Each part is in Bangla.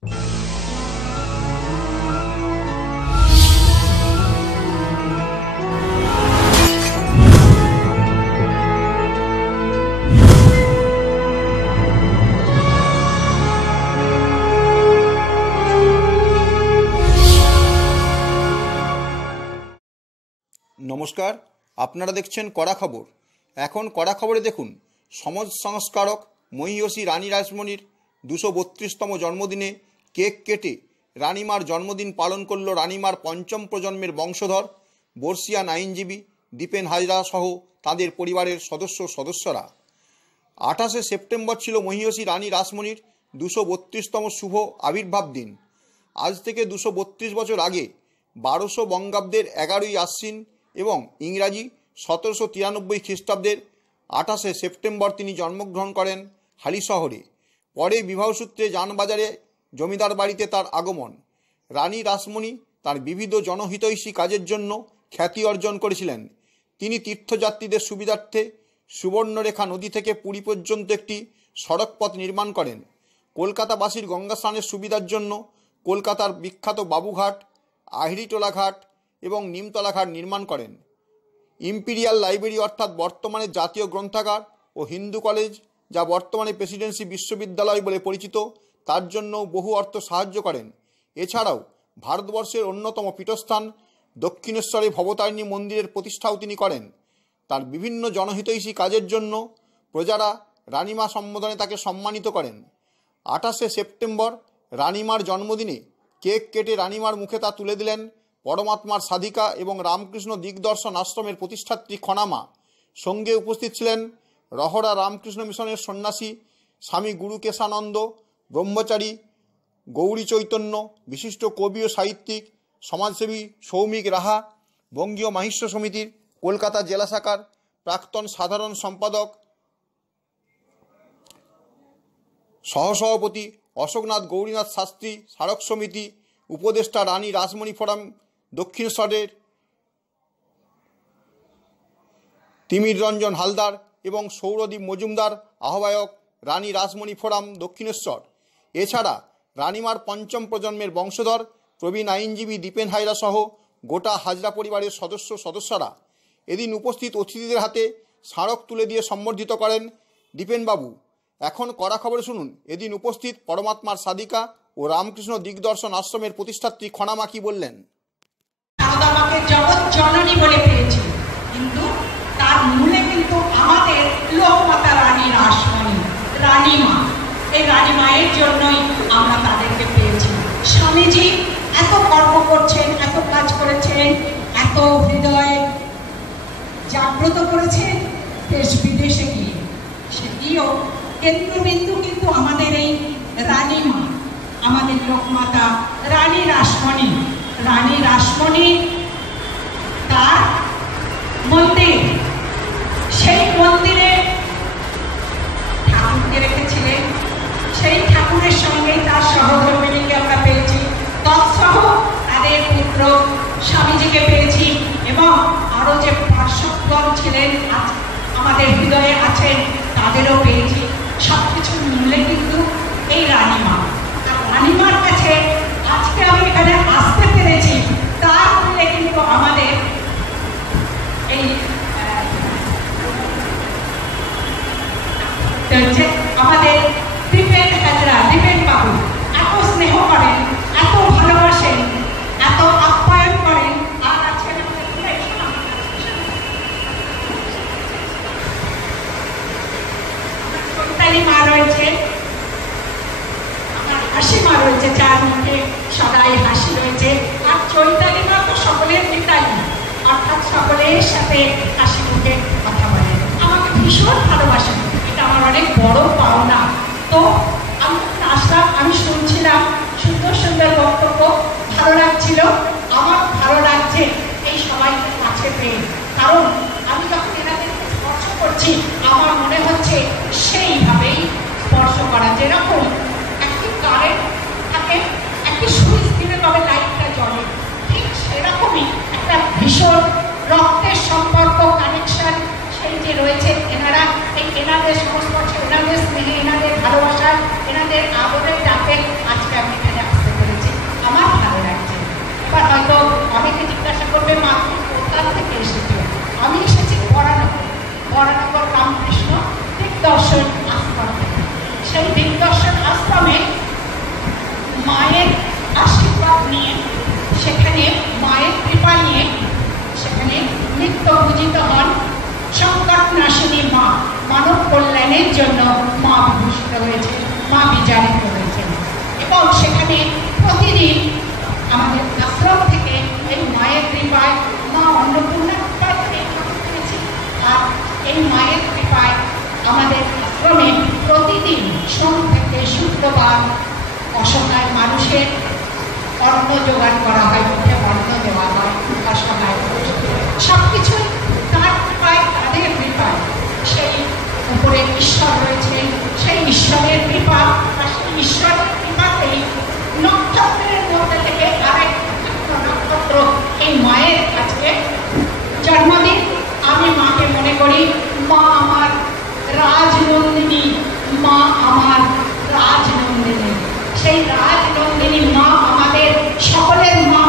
নমস্কার, আপনারা দেখছেন কড়া খবর। এখন কড়া খবরে দেখুন, সমাজ সংস্কারক মহিয়সী রানী রাসমণির 232তম জন্মদিনে কেক কেটে রানীমার জন্মদিন পালন করল রানীমার পঞ্চম প্রজন্মের বংশধর বর্ষিয়ান আইনজীবী দীপেন হাজরা সহ তাদের পরিবারের সদস্যরা। 28শে সেপ্টেম্বর ছিল মহিয়সী রানী রাসমণির 232তম শুভ আবির্ভাব দিন। আজ থেকে 232 বছর আগে 1200 বঙ্গাব্দের 11ই আশ্বিন এবং ইংরাজি 1793 খ্রিস্টাব্দের 28শে সেপ্টেম্বর তিনি জন্মগ্রহণ করেন হালি শহরে। পরে বিবাহসূত্রে জানবাজারে জমিদার বাড়িতে তার আগমন। রানী রাসমণি তার বিবিধ জনহিতৈষী কাজের জন্য খ্যাতি অর্জন করেছিলেন। তিনি তীর্থযাত্রীদের সুবিধার্থে সুবর্ণরেখা নদী থেকে পুরী পর্যন্ত একটি সড়কপথ নির্মাণ করেন। কলকাতাবাসীর গঙ্গা স্নানের সুবিধার জন্য কলকাতার বিখ্যাত বাবুঘাট, আহিরিটোলা ঘাট এবং নিমতলা ঘাট নির্মাণ করেন। ইম্পিরিয়াল লাইব্রেরি অর্থাৎ বর্তমানে জাতীয় গ্রন্থাগার ও হিন্দু কলেজ, যা বর্তমানে প্রেসিডেন্সি বিশ্ববিদ্যালয় বলে পরিচিত, তার জন্য বহু অর্থ সাহায্য করেন। এছাড়াও ভারতবর্ষের অন্যতম পীঠস্থান দক্ষিণেশ্বরে ভবতারিণী মন্দিরের প্রতিষ্ঠাও তিনি করেন। তার বিভিন্ন জনহিতৈষী কাজের জন্য প্রজারা রানীমা সম্বোধনে তাকে সম্মানিত করেন। 28শে সেপ্টেম্বর রানীমার জন্মদিনে কেক কেটে রানীমার মুখে তা তুলে দিলেন পরমাত্মার সাধিকা এবং রামকৃষ্ণ দিগদর্শন আশ্রমের প্রতিষ্ঠাত্রী খনামা। সঙ্গে উপস্থিত ছিলেন রহরা রামকৃষ্ণ মিশনের সন্ন্যাসী স্বামী গুরুকেশানন্দ ব্রহ্মচারী, গৌরী চৈতন্য, বিশিষ্ট কবি ও সাহিত্যিক সমাজসেবী সৌমিক রাহা, বঙ্গীয় মাহিষ্য সমিতির কলকাতা জেলা শাখার প্রাক্তন সাধারণ সম্পাদক সহসভাপতি অশোকনাথ গৌরীনাথ শাস্ত্রী, স্মারক সমিতি উপদেষ্টা রানী রাসমণি ফোরাম দক্ষিণেশ্বরের তিমির রঞ্জন হালদার এবং সৌরদীপ মজুমদার, আহ্বায়ক রানী রাসমণি ফোরাম দক্ষিণেশ্বর। এছাড়া রানীমার পঞ্চম প্রজন্মের বংশধর প্রবীণ আইনজীবী দীপেন হাজরা সহ গোটা হাজরা পরিবারের সদস্যরা এদিন উপস্থিত অতিথিদের হাতে স্মারক তুলে দিয়ে সম্বর্ধিত করেন দীপেনবাবু। এখন কড়া খবরে শুনুন এদিন উপস্থিত পরমাত্মার সাধিকা ও রামকৃষ্ণ দিগদর্শন আশ্রমের প্রতিষ্ঠাত্রী খনামা কি বললেন। আমাকে জগৎ জননী বলে পেয়েছি, কিন্তু তার মূলে কিন্তু আমাদের লোকমাতা রানী রাসমণি, রানীমা। এই রানীমায়ের জন্যই আমরা তাদেরকে পেয়েছি। স্বামীজি এত কর্ম করছেন, এত কাজ করেছেন, এত হৃদয় জাগ্রত করেছেন দেশ বিদেশে গিয়ে। সেটিও কেন্দ্রবিন্দু কিন্তু আমাদের এই রানীমা, আমাদের লোকমাতা রানী রাসমণি। রানী রাসমণি তার মন্দির, সেই মন্দিরে ঠাকুরকে রেখেছিলেন। সেই ঠাকুরের সঙ্গে তার সহধর্মিণীকে আমরা পেয়েছি, তৎসহ তাদের পুত্র স্বামীজিকে পেয়েছি এবং আরও যে পার্শ্বগণ ছিলেন আমাদের হৃদয়ে আছেন তাদেরও পেয়েছি। সব কিছুর মূলে কিন্তু এই রানীমা। রানীমার কাছে আজকে আমি এখানে আসতে পেরেছি, তার মূলে কিন্তু আমাদের এই আমাদের দীপেন হাজরা, দীপেন বাবু এত স্নেহ করেন, এত ভালোবাসেন, এত আপ্যায়ন করেন। আর আজকে চৈতালি মা রয়েছে, আমার হাসি মা রয়েছে, যার মুখে সদাই হাসি রয়েছে। আর চৈতালি মা তো সকলের মিতালি, অর্থাৎ সকলের সাথে হাসি মুখে কথা বলে, আমাকে ভীষণ ভালোবাসেন। এটা আমার অনেক বড় পাওনা। তো আমি আসলাম, আমি শুনছিলাম সুন্দর সুন্দর বক্তব্য, ভালো লাগছিল। আমার ভালো লাগছে এই সবাইকে কাছে পেয়ে, কারণ আমি যখন এনাদেরকে স্পর্শ করছি আমার মনে হচ্ছে সেইভাবেই স্পর্শ করা। যেরকম একটি কারেন্ট থাকে, একটি সুইচ দিলে তবে লাইটটা জ্বলে, ঠিক সেরকমই একটা ভীষণ রক্তের সম্পর্ক, কানেকশন সেই যে রয়েছে। এনারা এই এনাদের সংস্পর্শে, এনাদের স্নেহে, এনাদের ভালোবাসা, এনাদের আদরের ডাকে আজকে আমি এখানে পূজিত হন। সংকট নাশিনী মা, মানব কল্যাণের জন্য মা বিভূষিত হয়েছে, মা বিচারিত হয়েছে। এবং সেখানে প্রতিদিন আমাদের আশ্রম থেকে এই মায়ের কৃপায়, মা অন্নপূর্ণার কৃপায় পেয়েছি। আর এই মায়ের কৃপায় আমাদের আশ্রমে প্রতিদিন সোম থেকে শুক্রবার অসহায় মানুষের অন্ন জোগাড় করা হয়, মুখে অন্ন দেওয়া হয় অসহায় মানুষকে। সব কিছুই তার কৃপায়, তাদের কৃপায়। সেই উপরে ঈশ্বর রয়েছেন, সেই ঈশ্বরের কৃপা, আর সেই ঈশ্বরের কৃপাতেই নক্ষত্রের মধ্যে থেকে আরেক নক্ষত্র এই মায়ের আজকে জন্মদিন। আমি মাকে মনে করি মা আমার রাজনন্দিনী, মা আমার রাজনন্দিনী। সেই রাজনন্দিনী মা আমাদের সকলের মা,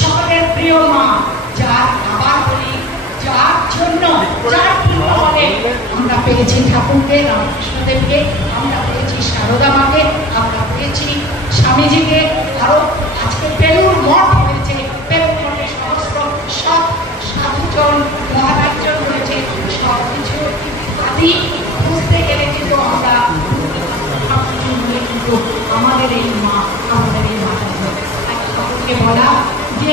সকলের প্রিয় মা, যার আবার বলি যার জন্য, যার বলে আমরা পেয়েছি ঠাকুরকে, রামকৃষ্ণদেবকে, আমরা পেয়েছি সারদা মাকে, আমরা পেয়েছি স্বামীজিকে, আরো আজকে বেলুর মঠ হয়েছে, বেলুর মঠে সমস্ত সব সাধুজন মহারাজজন রয়েছে। সব কিছু আদি বুঝতে গেলে কিন্তু আমরা কিন্তু আমাদের এই মা, আমাদের এই মাতা সকলকে বলা যে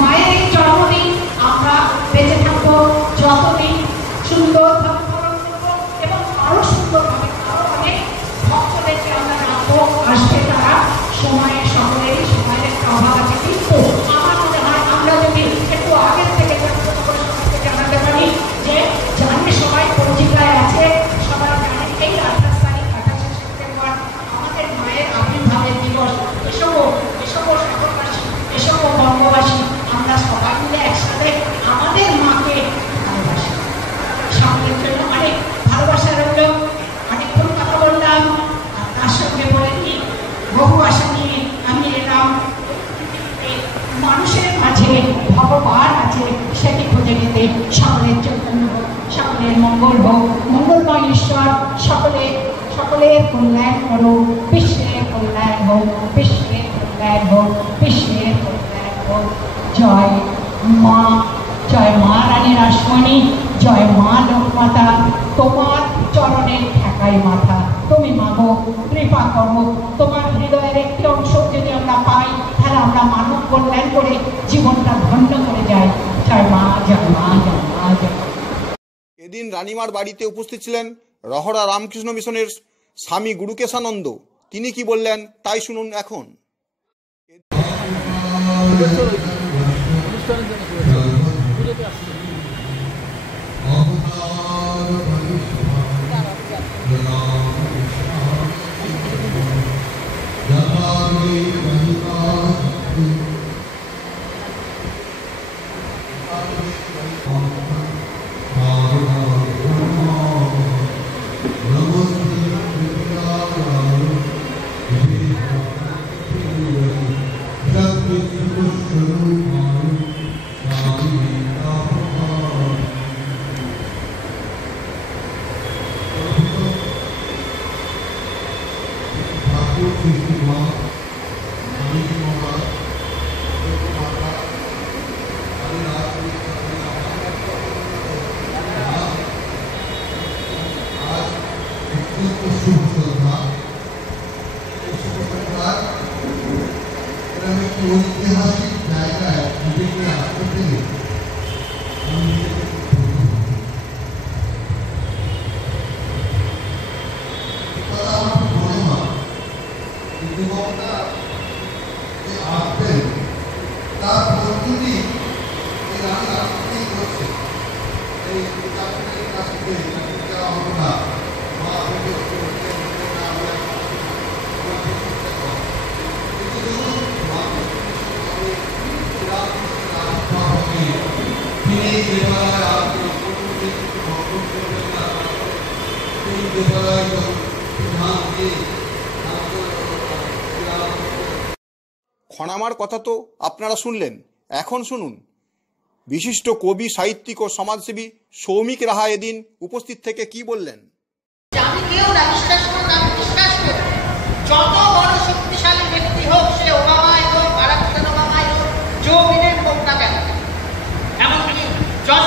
মায়ের এই জন্মদিন আমরা বেঁচে থাকবো যতদিন সুন্দরভাবে পালন করবো এবং আরো সুন্দরভাবে আরো অনেক ভক্তদেরকে আমরা রাখবো। আসবে তারা সময়ের, সকলেরই সময়ের একটা অভাব আছে, কিন্তু আমার মনে হয় আমরা যদি একটু আগের থেকে সবাইকে জানাতে পারি যে জানে সবাই পত্রিকায় আছে, সবাই জানে এই 28 তারিখ 28শে সেপ্টেম্বর আমাদের মায়ের আবির্ভাবের দিবস। এসবও শহরবাসী, এসবও বঙ্গবাসী আমরা সবাই মিলে একসাথে আমাদের মাকে ভালোবাসি। সকলের জন্য অনেক ভালোবাসা রইল। অনেকক্ষণ কথা বললাম, আর তার সঙ্গে বলে নিই বহু আশা নিয়ে আমি এলাম। মানুষের মাঝে ভগবান আছে, সেটি খুঁজে নিতে সকলের চৈতন্য হোক, সকলের মঙ্গল হোক, মঙ্গলময় ঈশ্বর সকলের কল্যাণ করো, বিশ্বের কল্যাণ হোক, বিশ্বের কল্যাণ হোক, বিশ্বের কল্যাণ হোক। জয় মা, জয় মা রানী রাসমণি, জয় মা লোকমাতা। তোমার চরণের ঠেকাই মাথা, তুমি মাগো কৃপা করো। তোমার হৃদয়ের একটি অংশ যদি আমরা পাই, তাহলে আমরা মানব কল্যাণ করে জীবনটা ধন্য করে যাই। জয় মা, জয় মা, জয় মা, জয়। এদিন রানীমার বাড়িতে উপস্থিত ছিলেন রহরা রামকৃষ্ণ মিশনের স্বামী গুরুকেশানন্দ। তিনি কি বললেন তাই শুনুন এখন। ঐতিহাসিক জায়গায় নিজেকে আসতে পেরে আমি আমার মনে হয় যুবকরা যে আসবেন তার প্রস্তুতি আমি আসতেই করছে। এই চাকরির কাছ থেকে আমরা খনামার কথা তো আপনারা শুনলেন, এখন শুনুন বিশিষ্ট কবি, সাহিত্যিক ও সমাজসেবী সৌমিক রাহা এদিন উপস্থিত থেকে কি বললেন। যত বড় শক্তিশালী ব্যক্তি হোক, সে ওবামায় হোক, বারাক হোসেন ওবামায় হোক, জো বিডেন হোক না কেন, এমনকি জর্জ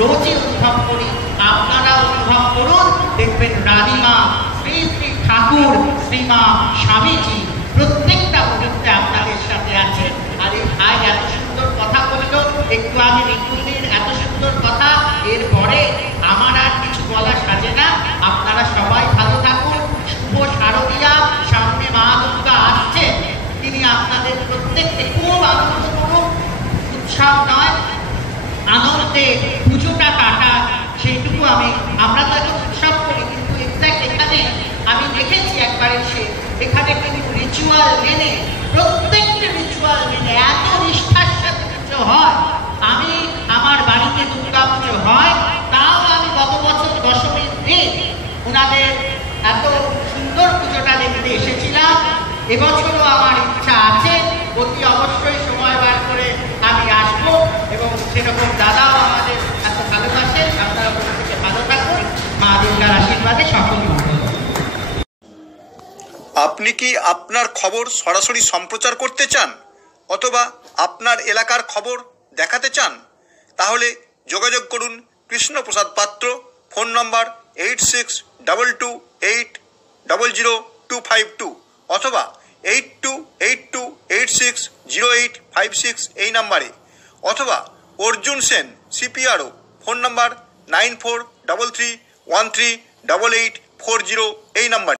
রোজই অনুভব করি, আপনারা অনুভব করুন, দেখবেন রানীমা, শ্রী শ্রী ঠাকুর, শ্রীমা, স্বামীজি প্রত্যেকটা মুহূর্তে আপনাদের সাথে আছেন। আর এই ভাই এত সুন্দর কথা বলল, একটু আমি রিপুদির এত সুন্দর কথা, এরপরে আমার আর কিছু বলা সাজে না। আপনারা সবাই ভালো থাকুন। শুভ শারদীয়া, সামনে মা দুর্গা আসছেন, তিনি আপনাদের প্রত্যেককে খুব আনন্দ করুন, উৎসব নয় আনন্দে পুজোটা কাটা, সেইটুকু আমরা তো একটা উৎসব করি, কিন্তু এক্সাক্ট এখানে আমি দেখেছি একবার এসে, এখানে কিন্তু রিচুয়াল মেনে, প্রত্যেকটা রিচুয়াল মেনে এত নিষ্ঠার সাথে পুজো হয়। আমি আমার বাড়িতে দুর্গা পুজো হয়, তাও আমি গত বছর দশমীর দিন ওনাদের এত সুন্দর পুজোটা দেখতে এসেছিলাম। এবছরও আমার ইচ্ছা আছে, অতি অবশ্যই সময় বার করে আমি আসবো, এবং সেরকম দাদাও আমাদের এত ভালোবাসেন। আপনারা প্রত্যেকে ভালো থাকুন, মা দুর্গার আশীর্বাদে সকল ভালো। আপনি কি আপনার খবর সরাসরি সম্প্রচার করতে চান অথবা আপনার এলাকার খবর দেখাতে চান? তাহলে যোগাযোগ করুন কৃষ্ণপ্রসাদ পাত্র, ফোন নম্বর 8622800252 অথবা 8282860856 এই নাম্বারে, অথবা অর্জুন সেন CPRO, ফোন নম্বর 9433138840 এই নাম্বারে।